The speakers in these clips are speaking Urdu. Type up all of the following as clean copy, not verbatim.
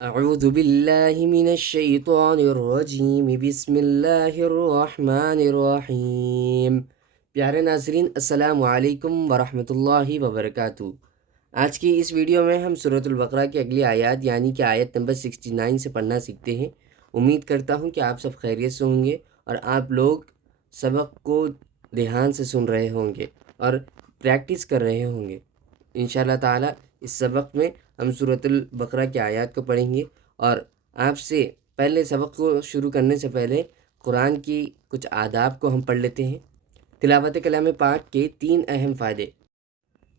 اعوذ باللہ من الشیطان الرجیم بسم اللہ الرحمن الرحیم۔ پیارے ناظرین، السلام علیکم ورحمۃ اللہ وبرکاتہ۔ آج کی اس ویڈیو میں ہم سورۃ البقرہ کی اگلی آیات یعنی کہ آیت نمبر 69 سے پڑھنا سیکھتے ہیں۔ امید کرتا ہوں کہ آپ سب خیریت سے ہوں گے اور آپ لوگ سبق کو دھیان سے سن رہے ہوں گے اور پریکٹس کر رہے ہوں گے۔ انشاءاللہ تعالی اس سبق میں ہم سورۃ البقرہ کی آیات کو پڑھیں گے، اور آپ سے پہلے سبق کو شروع کرنے سے پہلے قرآن کی کچھ آداب کو ہم پڑھ لیتے ہیں۔ تلاوت کلام پاک کے 3 اہم فائدے۔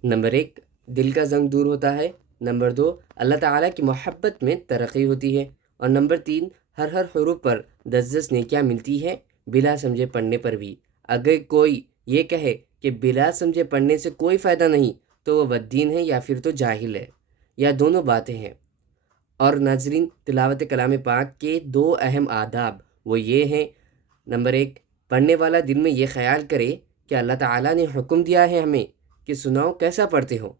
نمبر 1، دل کا زنگ دور ہوتا ہے۔ نمبر 2، اللہ تعالیٰ کی محبت میں ترقی ہوتی ہے۔ اور نمبر 3، ہر حروف پر 10 نیکیاں ملتی ہے بلا سمجھے پڑھنے پر بھی۔ اگر کوئی یہ کہے کہ بلا سمجھے پڑھنے سے کوئی فائدہ نہیں تو وہ بددین ہے یا پھر تو جاہل ہے، یا دونوں باتیں ہیں۔ اور ناظرین، تلاوت کلام پاک کے 2 اہم آداب وہ یہ ہیں۔ نمبر 1، پڑھنے والا دل میں یہ خیال کرے کہ اللہ تعالیٰ نے حکم دیا ہے ہمیں کہ سناؤ کیسا پڑھتے ہو۔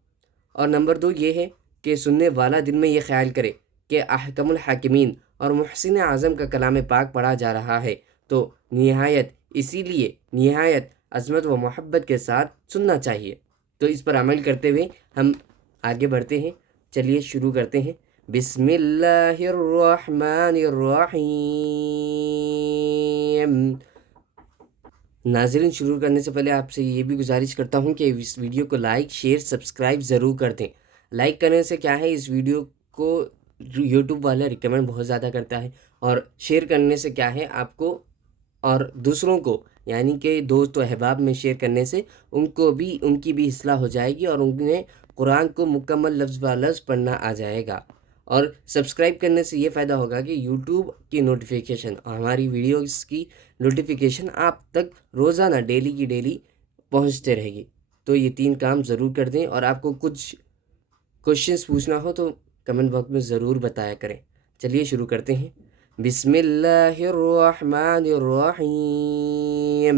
اور نمبر 2 یہ ہے کہ سننے والا دل میں یہ خیال کرے کہ احکم الحاکمین اور محسن اعظم کا کلام پاک پڑھا جا رہا ہے، تو اسی لیے نہایت عظمت و محبت کے ساتھ سننا چاہیے۔ تو اس پر عمل کرتے ہوئے ہم آگے بڑھتے ہیں۔ چلیے شروع کرتے ہیں۔ بسم اللہ الرحمن الرحیم۔ ناظرین، شروع کرنے سے پہلے آپ سے یہ بھی گزارش کرتا ہوں کہ اس ویڈیو کو لائک، شیئر، سبسکرائب ضرور کر دیں۔ لائک کرنے سے کیا ہے، اس ویڈیو کو یوٹیوب والا ریکمنڈ بہت زیادہ کرتا ہے، اور شیئر کرنے سے کیا ہے آپ کو اور دوسروں کو یعنی کہ دوست و احباب میں شیئر کرنے سے ان کی بھی اصلاح ہو جائے گی اور انہیں قرآن کو مکمل لفظ بہ لفظ پڑھنا آ جائے گا۔ اور سبسکرائب کرنے سے یہ فائدہ ہوگا کہ یوٹیوب کی نوٹیفیکیشن اور ہماری ویڈیوز کی نوٹیفیکیشن آپ تک روزانہ ڈیلی کی ڈیلی پہنچتے رہے گی۔ تو یہ 3 کام ضرور کر دیں، اور آپ کو کچھ کوشچنس پوچھنا ہو تو کمنٹ باکس میں ضرور بتایا کریں۔ چلیے شروع کرتے ہیں۔ بسم اللہ الرحمن الرحیم۔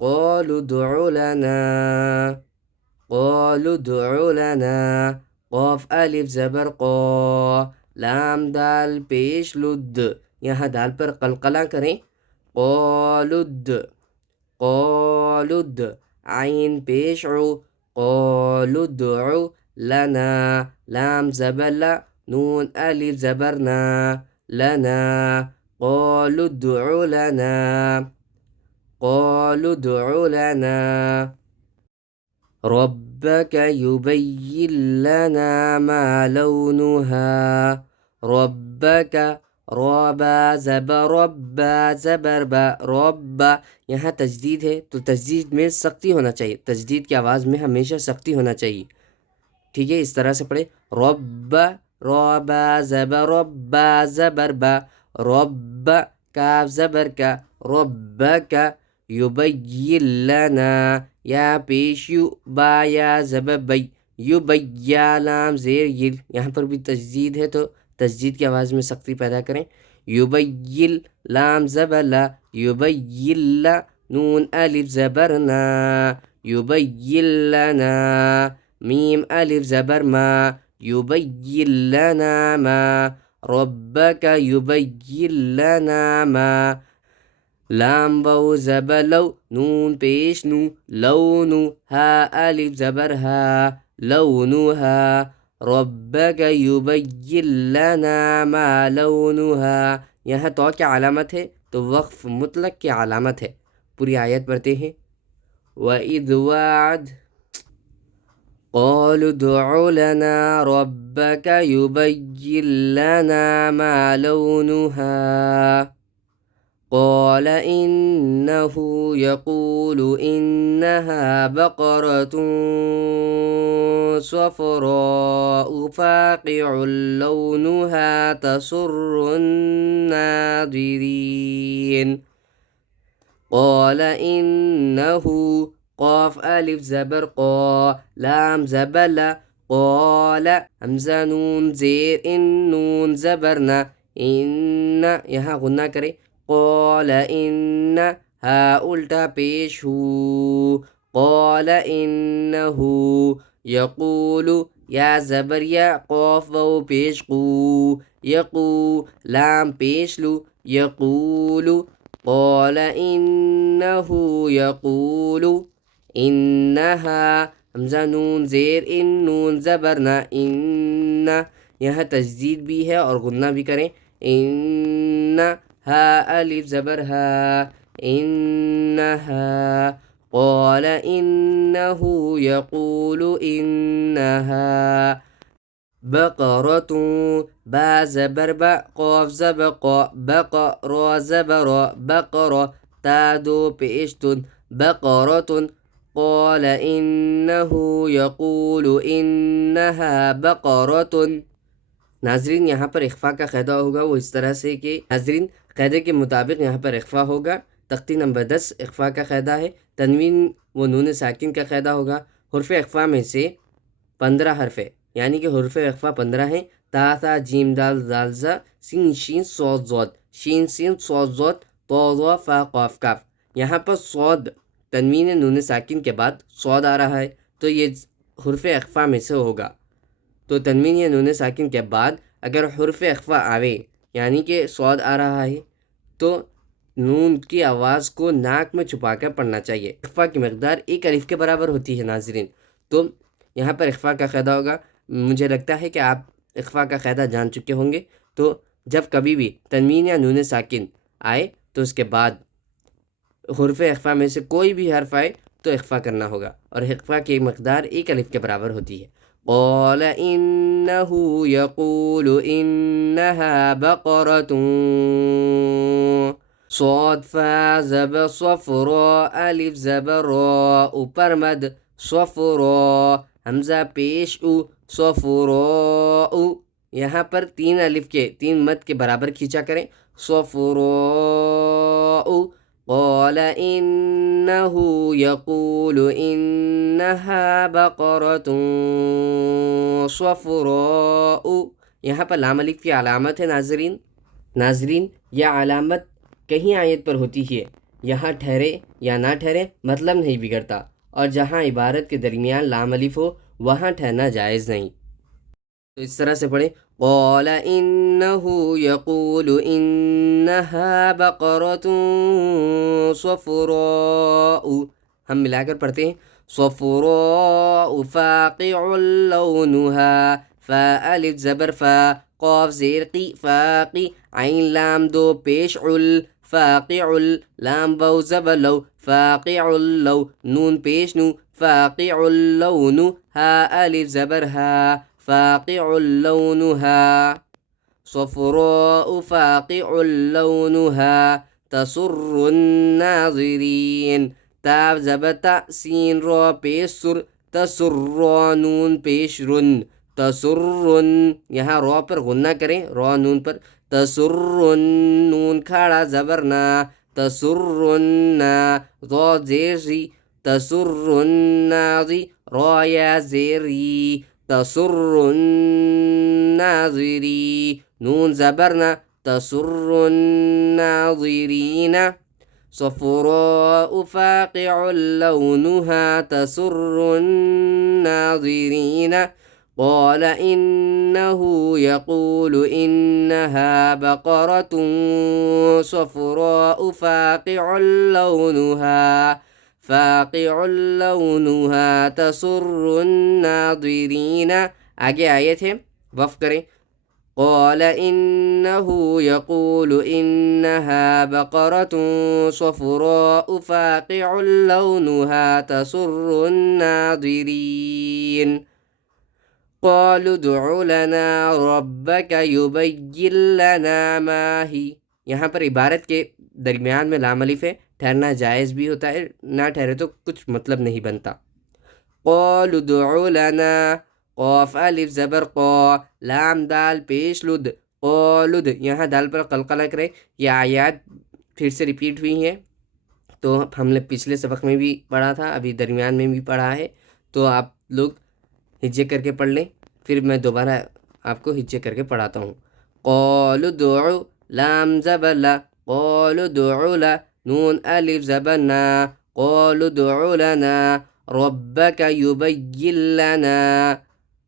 قالوا ادع لنا قاف الف زبر قا، لام دال پیش لد، یہاں دال پر قلقلہ کریں۔ قالد، عین پیش عو، قالوا ادع لنا، لام زبر لا، نون الف زبر نا، لنا، قالوا ادع لنا ربك يبين لنا ما لونها، ربك، ربا زبر ربا زبر با، ربا، یہاں تجدید ہے تو تجدید میں سختی ہونا چاہیے، تجدید کی آواز میں ہمیشہ سختی ہونا چاہیے، ٹھیک ہے؟ اس طرح سے پڑھے، ربا، ربا زبر ربا زبر با، رب، کاف زبر کا، ربک، یبین لنا، یا پیش یو، با یا زبر بی، یبیا، لام زیر یل، یہاں پر بھی تجدید ہے تو تجدید کی آواز میں سختی پیدا کریں۔ یبین، لام زبر لا، یبین لا، نون الف زبر نا، یبین لنا، میم الف زبر ما، یبین لنا ما، ربک یبین لنا ما، لام واو زبر لو، نون پیش نو، لونو، ہا الف زبر ہا، لونها، ربک یبین لنا ما لونها، یہاں تو کیا علامت ہے تو وقف مطلق کی علامت ہے۔ پوری آیت پڑھتے ہیں۔ وَإِذْ وَعَدْ قالوا ادع لنا ربك يبين لنا ما لونها، قال إنه يقول إنها بقرة صفراء فاقع لونها تسر الناظرين، قال إنه، قاف الف زبر قا، لام زبر لا، قال، حمزہ نون زیر ان، نون زبرنا، ان، یہاں غنہ کرے، قال ان، ہا الٹا پیش ہو، قال انہو، یقولو، یا زبر یا، قوف واو پیش قو، یقو، لام پیش لو، یقولو، قال انہ یقولو، انہا، حمزہ نون زیر ان، نون زبرنا ان، یہاں تجدید بھی ہے اور غنہ بھی کریں، ان، ہا الف زبر ہا، انہا، قال انہ یقول انہا بقرۃ، با زبر با، قاف زبر قا، بقرا زبر بقرہ، تا دو پیش تن، بقرۃ، قال انہ یقول انہا بقرۃ۔ ناظرین یہاں پر اخفا کا قاعدہ ہوگا وہ اس طرح سے کہ ناظرین قاعدے کے مطابق یہاں پر اخفا ہوگا۔ تختی نمبر 10 اخفا کا قاعدہ ہے، تنوین و نون ساکن کا قاعدہ ہوگا۔ حرف اخفا میں سے 15 حرف ہے، یعنی کہ حرف اخفا 15 ہیں، تا ثا جیم دال زال زا، سین شین صاد ضاد، شین سین صاد ضاد، طا ظا فا قاف کاف۔ یہاں پر صاد تنوین نون ساکن کے بعد صاد آ رہا ہے تو یہ حرف اخفا میں سے ہوگا۔ تو تنوین یا نون ساکن کے بعد اگر حرف اخفا آوے یعنی کہ صاد آ رہا ہے تو نون کی آواز کو ناک میں چھپا کر پڑھنا چاہیے۔ اخفا کی مقدار 1 الف کے برابر ہوتی ہے ناظرین۔ تو یہاں پر اخفا کا قاعدہ ہوگا، مجھے لگتا ہے کہ آپ اخفا کا قاعدہ جان چکے ہوں گے۔ تو جب کبھی بھی تنوین یا نون ساکن آئے تو اس کے بعد حرف اخفا میں سے کوئی بھی حرف آئے تو اخفا کرنا ہوگا، اور اخفا کی مقدار 1 الف کے برابر ہوتی ہے۔ قال انہ یقول انہا بقرۃ صاد فا زبر صفرا الف زبر را، اوپر مد، صفرا، حمزہ پیش او، صفراء، یہاں پر 3 الف کے 3 مد کے برابر کھینچا کریں، صفراء۔ قال انہ یقول انہا بقرۃ صفراء، یہاں پر لام الف کی علامت ہے ناظرین یہ علامت کہیں آیت پر ہوتی ہے، یہاں ٹھہرے یا نہ ٹھہرے مطلب نہیں بگڑتا، اور جہاں عبارت کے درمیان لام الف ہو وہاں ٹھہرنا جائز نہیں۔ تو اس طرح سے پڑھیں، قال انہ یقول انہا بقرۃ صفراء، ہم ملا کر پڑھتے ہیں، صفراء فاقع لونہا، فا الف زبر فا، قاف زیر قی، فاقی، عین لام دو پیش عل، فاقع لام واو زبر لو، فاقع لو، نون پیش نو، فاقع اللون، ہا الف زبر ہا، فاقع لونہا، صفراء فاقع لونہا، تسر الناظرین، تا زبر تا، سین را پیش سر، تسر را، نون پیش رن، تسرن، یہاں را پر غنہ کریں، را نون پر، تسرن، نون کھاڑا زبرنا، تسرنا، ضاد زیر زی، تسرناظی، را یا زیر ری، تسرناظری، نون زبرنا، تسرناظرین، صفراء فاقع لونها تسر الناظرین۔ قال انہ یقول انہا بقرۃ صفراء فاقع لونها تسر الناظرین۔ آگے آیت ہے، وقف کریں، قال انہ یقول انہا بقرۃ صفراء فاقع لونها تسر الناظرین۔ قالوا ادع لنا ربک یبین لنا ما ہی، یہاں پر عبارت کے درمیان میں لام الف ہے، ٹھہرنا جائز بھی ہوتا ہے، نہ ٹھہرے تو کچھ مطلب نہیں بنتا۔ قالوا ادع لنا، قاف الف زبر قا، لام دال پیش لد، قالد، یہاں دال پر قلقلہ کریں۔ یہ آیات پھر سے ریپیٹ ہوئی ہیں، تو ہم نے پچھلے سبق میں بھی پڑھا تھا، ابھی درمیان میں بھی پڑھا ہے، تو آپ لوگ ہجے کر کے پڑھ لیں، پھر میں دوبارہ آپ کو ہجے کر کے پڑھاتا ہوں۔ قالوا ادع، لام زبر لا، قالوا ادع لا، نون الف زبر نا، قالوا ادع لنا، ربك يبين لنا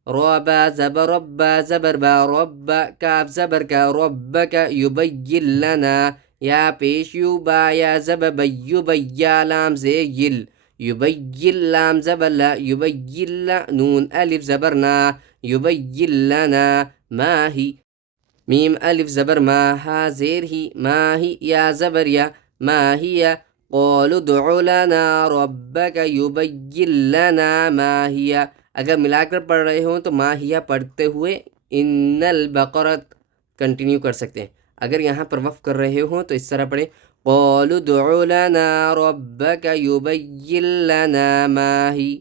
ربا زبر ربا زبر با رب کاف زبر کا ربك يبين لنا یا پیش یو با یا زبب یبیا لام زیل یبین لام زبر لا یبین لا نون الف زبرنا یبین لنا ما ہی میم الف زبر ما ہا زیر ہی ما ہی یا زبر یا ما ہی قالوا ادع لنا ربك يبين لنا ما هي اگر ملا کر پڑھ رہے ہوں تو ما ہی پڑھتے ہوئے ان البقرۃ کنٹینیو کر سکتے ہیں. اگر یہاں پر وقف کر رہے ہوں تو اس طرح پڑھیں قالوا ادع لنا ربك يبين لنا ما هي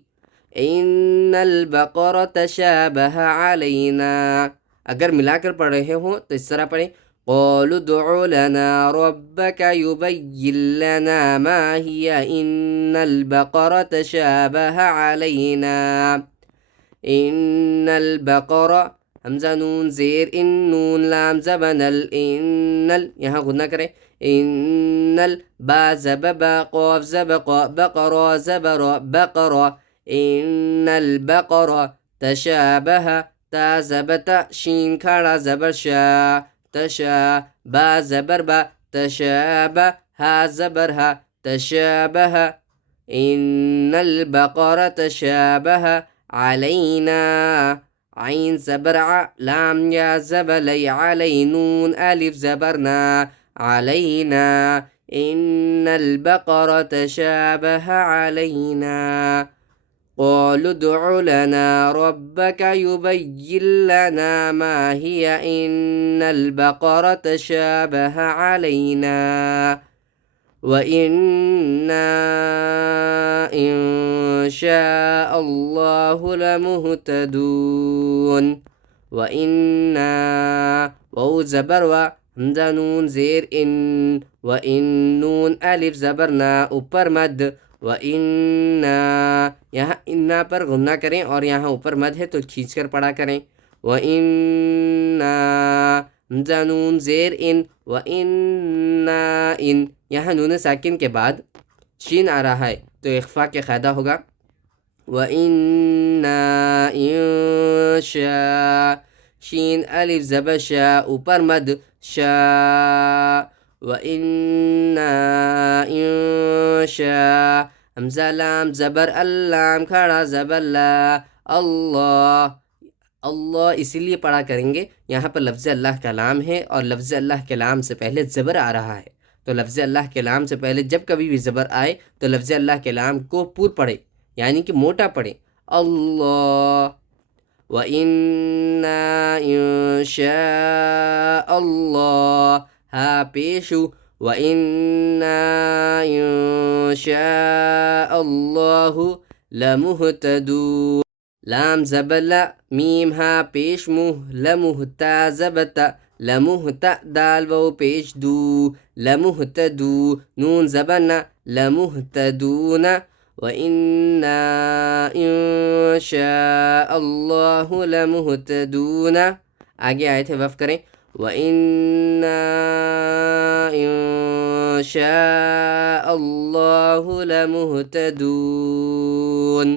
ان البقرۃ شابه علينا. اگر ملا کر پڑھ رہے ہوں تو اس طرح پڑھیں قالوا ادع لنا ربك يبين لنا ما هي ان البقرة شابه علينا ان البقرة حمزہ نون زیر ان نون لام زبن یہاں غنہ کریں ان البا زببا قاف زبقا بقرا زبرا بقرا ان البقرة تشابه تا زبتا شین کھڑا زبر شا تشا با زبر با تشابه ها زبر ها تشابه ان البقرة تشابه علينا عين زبر لام یا زبلی علی نون الف زبرنا علينا ان البقرة تشابه علينا قالوا ادع لنا ربك يبين لنا ما هي إن البقرة تشابه علينا وإنا إن شاء الله لمهتدون وإنا واو زبر و حمزہ نون زیر ان وإن نون الف زبرنا اوپر مد وَإِنَّا یہاں انا پر غنہ کریں اور یہاں اوپر مد ہے تو کھینچ کر پڑھا کریں وَإِنَّا حمزہ نون زیر ان وَإِنَّا ان یہاں نون ساکن کے بعد شین آ رہا ہے تو اخفا کے قاعدہ ہوگا وَإِنَّا إِن شاء شین الف زبر شا اوپر مد شاء وَإِنَّا إِن شاء حمزہ لام زبر اللام کھڑا زبر لا اللہ اللہ اسی لیے پڑھا کریں گے یہاں پر لفظ اللہ کا لام ہے اور لفظ اللہ کے لام سے پہلے زبر آ رہا ہے تو لفظ اللہ کے لام سے پہلے جب کبھی بھی زبر آئے تو لفظ اللہ کے لام کو پور پڑھے یعنی کہ موٹا پڑھے اللہ وَإِنَّا إِن شاء اللہ ہا پیشو وَإِنَّا إِن شاء اللَّهُ لَمُهْتَدُونَ لام زبلا میم ہا پیش مہ لمہتا زبتا لمہتا دال و پیش دو لمہتدو نون زبنا لمہتدون وَإِنَّا إِن شاء اللَّهُ لَمُهْتَدُونَ آگے آئے تھے وقف کریں وَإِنَّا إِن شاء اللَّهُ لَمُهْتَدُونَ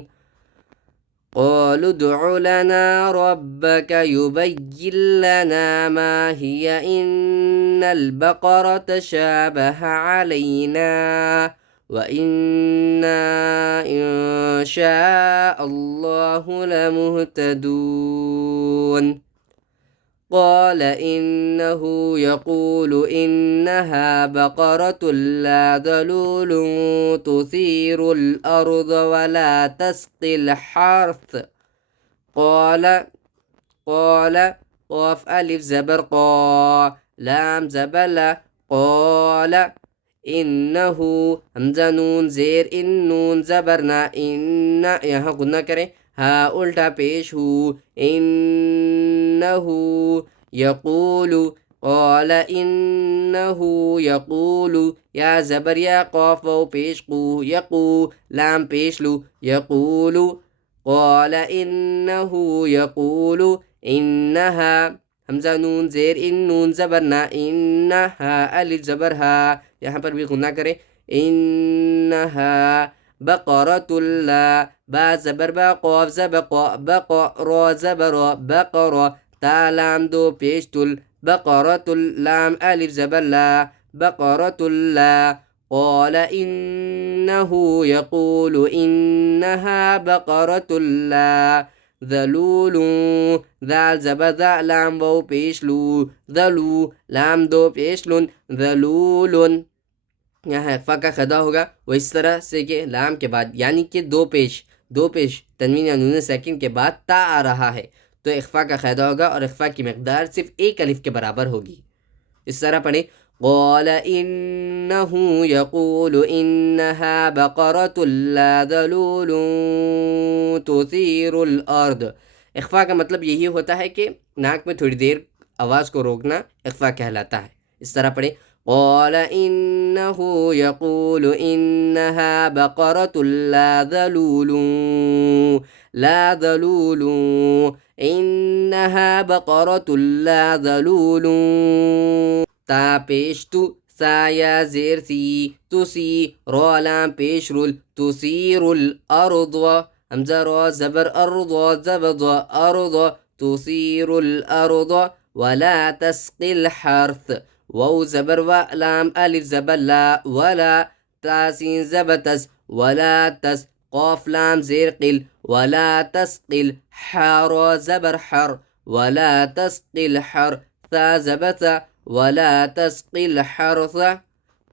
قالوا ادع لنا ربك يبين لنا ما هي إن البقرة تشابه علينا وإنا إن شاء الله لمهتدون قال إنه يقول إنها بقرة لا ذلول تثير الأرض ولا تسقي الحرث قال قاف ألف زبر قا لام زبر قال إنه حمزہ نون زیر ان نون زبرنا ان یہاں غنہ کریں ہا الٹا پیش ہو انه یقول قال انه یقول یا زبر یا قاف و پیش قو یقو لام پیش لو یقول قال انه یقول انها حمزہ نون زیر ان نون زبرنا انها الف زبر ہا یہاں پر بھی غنہ کریں انها بقرۃ لا، با زبر با، قاف زبر قا، بقا را زبر را، بقرا، تا لام دو پیش تل، بقرۃ لام الف زبر لا، بقرۃ لا. قال إنه يقول إنها بقرة لا ذلول، ذال زبر ذا لام بو پیش لو، ذلو لام دو پیش لن، ذلول. یہاں اخفا کا خدا ہوگا وہ اس طرح سے کہ لام کے بعد یعنی کہ دو پیش تنوین یا نون ساکن کے بعد تا آ رہا ہے تو اخفا کا خدا ہوگا اور اخفا کی مقدار صرف ایک الف کے برابر ہوگی. اس طرح پڑھیں قال إنه يقول إنها بقرة لا ذلول تثير الأرض. اخفا کا مطلب یہی ہوتا ہے کہ ناک میں تھوڑی دیر آواز کو روکنا اخفا کہلاتا ہے. اس طرح پڑھیں قال إنه يقول إنها بقرة لا ذلول إنها بقرة لا ذلول. تا پیش تو، سا یا زیر سی، تسی، را لام پیش رول، تثیر الارض، حمزہ را زبر ارض زبر ارض، تثیر الارض. ولا تسقي الحرث، واو زبر و لام الف زبر لا، ولا تاسین زبر تس، ولا تس، قاف لام زیر قل، ولا تسقي الحر زبر حر، ولا تسقي الحر، ثا زبر ثا، ولا تسقي الحرث.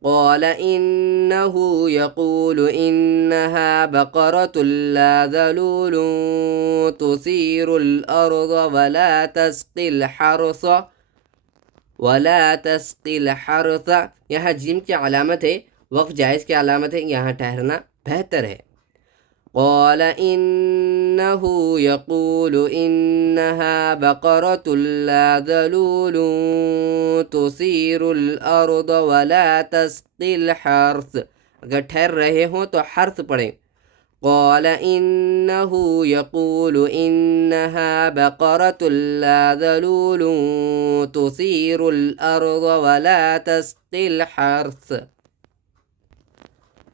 قال إنه يقول إنها بقرة لا ذلول تثير الأرض ولا تسقي الحرث یہاں جیم کی علامت ہے، وقف جائز کی علامت ہے، یہاں ٹھہرنا بہتر ہے. قال إنه يقول إنها بقرة لا ذلول تثير الأرض ولا تسقي الحرث. اگر ٹھہر رہے ہوں تو حرث پڑھیں. قال إنه يقول إنها بقرة لا ذلول تثير الأرض ولا تسقي الحرث.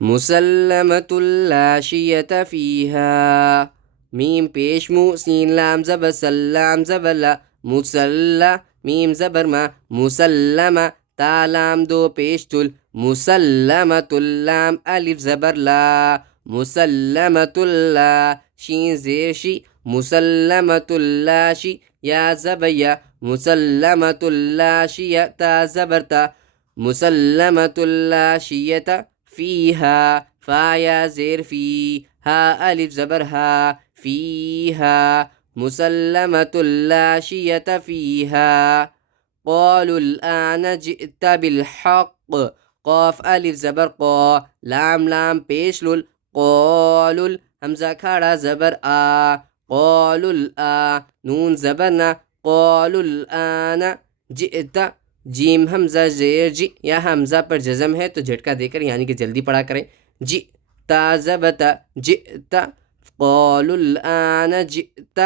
مسلمة لا شية فيها، میم پیش مو، سین لام زبر سلام زبر لا، مسلہ میم زبر ما، مسلمہ تا لام دو پیش تل، مسلمۃ اللام الف زبر لا، مسلمۃ اللہ، شین زیر شی، مسلمۃ اللہ شی، یا زبر یا، مسلمۃ اللہ شیہ، تا زبر تا، مسلمۃ اللہ شیۃ، فیہا فا یا زیر فی، ہا الف زبر ہا، فیہا مسلمۃ اللہ شیۃ فیہا. قالوا الآن جئت بالحق، قاف الف زبر قا، لام لام پیش لل، قالوا حمزہ کھڑا زبر آ، قالوا الآ نون زبر نا، قالوا الآن جئت، جیم حمزہ زیر جی، یا حمزہ پر جزم ہے تو جھٹکا دے کر یعنی کہ جلدی پڑھا کریں. جی تا زبت جئت، قالوا الآن جئت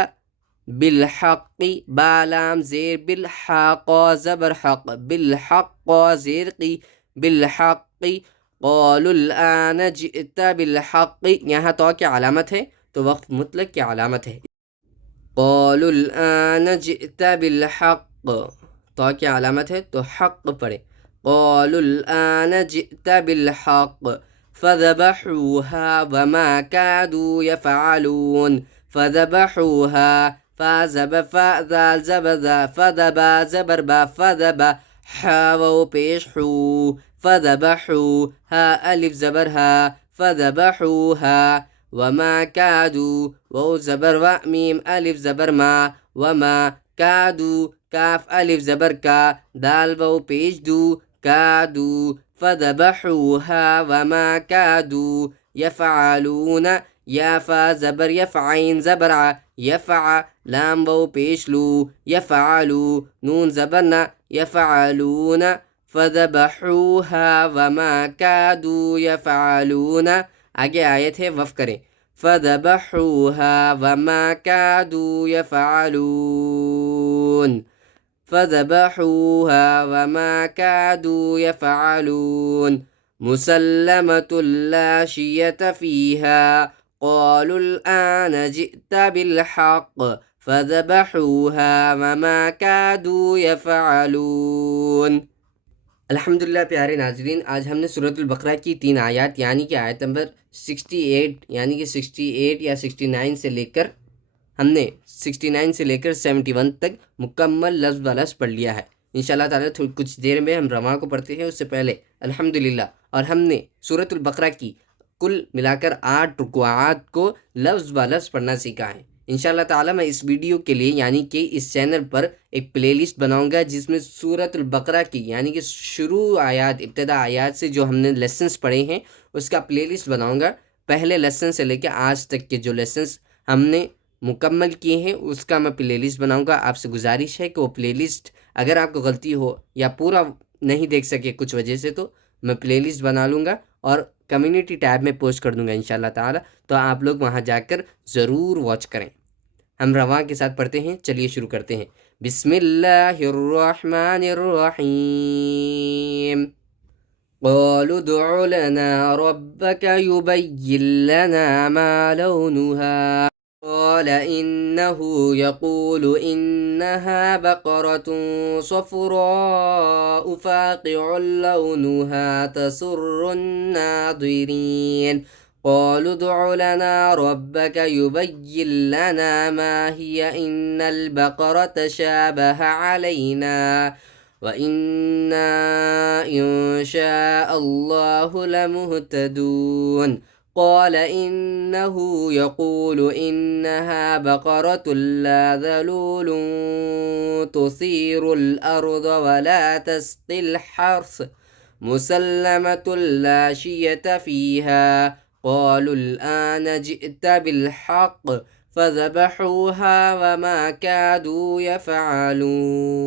بالحق، با لام زیر، بالحق زبر حق، بالحق زیر قی، بالحق. قالوا الآن جئت بالحق، یہاں تو کی علامت ہے تو وقف مطلق کی علامت ہے. قالوا الآن جئت بالحق، تو کی علامت ہے تو حق پڑھے. قالوا الآن جئت بالحق فذبحوها وما كادوا يفعلون. فذبحوها، فا زبر فا، ذال زبر ذا، فذبا زبر با، فذبا حا و پیش حو، فذبحو، ها الف زبر ها، فذبحوها. وما كادوا، و زبر و میم الف زبر ما، وما كادوا، کاف الف زبر کا، دال و پیش دو، کادو، فذبحوها وما كادوا يفعلون، یا فا زبر یفعین زبر ع، یفع لام و پیش لو، یفعلو نون زبرنا، یفعلون. فذبحوها وما كادوا يفعلون. آگے آیت ہے وف کریں. فذبحوها وما كادوا يفعلون، فذبحوها وما كادوا يفعلون. مسلمة لا شية فيها قالوا الآن جئت بالحق فذبحوها وما كادوا يفعلون۔ الحمدللہ پیارے ناظرین، آج ہم نے سورۃ البقرہ کی 3 آیات یعنی کہ آیت نمبر 68 یعنی کہ 68 یا 69 سے لے کر 71 تک مکمل لفظ بلفظ پڑھ لیا ہے۔ انشاءاللہ تعالیٰ کچھ دیر میں ہم رواں کو پڑھتے ہیں، اس سے پہلے الحمدللہ اور ہم نے سورۃ البقرہ کی کل ملا کر 8 رکوعات کو لفظ بلفظ پڑھنا سیکھا ہے۔ انشاءاللہ تعالیٰ میں اس ویڈیو کے لیے یعنی کہ اس چینل پر ایک پلے لسٹ بناؤں گا جس میں سورۃ البقرہ کی یعنی کہ شروع آیات ابتدا آیات سے جو ہم نے لیسنس پڑھے ہیں اس کا پلے لسٹ بناؤں گا۔ پہلے لیسن سے لے کے آج تک کے جو لیسنس ہم نے مکمل کیے ہیں اس کا میں پلے لسٹ بناؤں گا۔ آپ سے گزارش ہے کہ وہ پلے لسٹ اگر آپ کو غلطی ہو یا پورا نہیں دیکھ سکے کچھ وجہ سے تو میں پلے لسٹ بنا لوں گا اور کمیونٹی ٹیب میں پوسٹ کر دوں گا انشاءاللہ تعالی، تو آپ لوگ وہاں جا کر ضرور واچ کریں۔ ہم رواں کے ساتھ پڑھتے ہیں، چلیے شروع کرتے ہیں۔ بسم اللہ الرحمن الرحیم۔ قالوا ادع لنا ربك يبين لنا ما لونها قال إنه يقول إنها بقرة صفراء فاقع لونها تسر الناظرين قالوا ادع لنا ربك يبين لنا ما هي إن البقرة شابه علينا وإنا إن شاء الله لمهتدون قال إنه يقول إنها بقرة لا ذلول تثير الأرض ولا تسقي الحرث مسلمة لا شية فيها قالوا الآن جئت بالحق فذبحوها وما كادوا يفعلون۔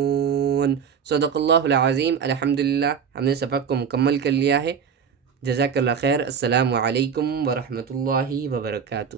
صدق اللہ العظیم۔ الحمدللہ ہم نے سبق کو مکمل کر لیا ہے۔ جزاک اللہ خیر۔ السلام علیکم ورحمۃ اللہ وبرکاتہ۔